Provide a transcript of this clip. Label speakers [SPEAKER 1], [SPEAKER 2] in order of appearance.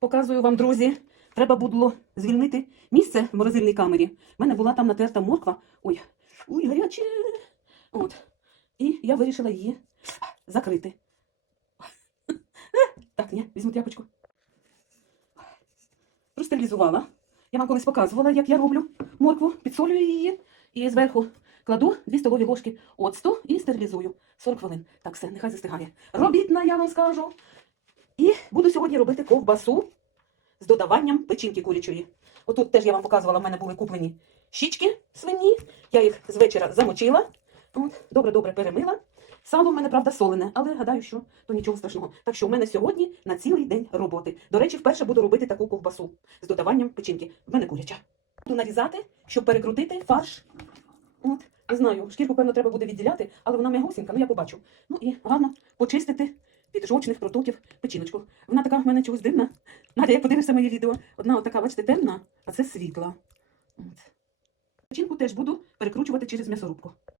[SPEAKER 1] Показую вам, друзі. Треба було звільнити місце в морозильній камері. У мене була там натерта морква. Ой, ой, гаряче. От. І я вирішила її закрити. Так, ні, візьму тряпочку. Простерилізувала. Я вам колись показувала, як я роблю моркву, підсолюю її і зверху кладу 2 столові ложки оцту і стерилізую 40 хвилин. Так, все, нехай застигає. Робітна, я вам скажу. І буду сьогодні робити ковбасу з додаванням печінки курячої. Отут теж я вам показувала, в мене були куплені щічки свині. Я їх з вечора замочила. Добре-добре перемила. Сало в мене, правда, солене, але гадаю, що то нічого страшного. Так що в мене сьогодні на цілий день роботи. До речі, вперше буду робити таку ковбасу з додаванням печінки. В мене куряча. Буду нарізати, щоб перекрутити фарш. От, не знаю, шкірку, певно, треба буде відділяти, але вона м'ягусінька, ну я побачу. Ну і гарно почистити від жовчних протоків печіночку. Вона така в мене чогось дивна. Надя, як подивишся моє відео, одна от бачите, темна, а це світла. От. Печінку теж буду перекручувати через м'ясорубку.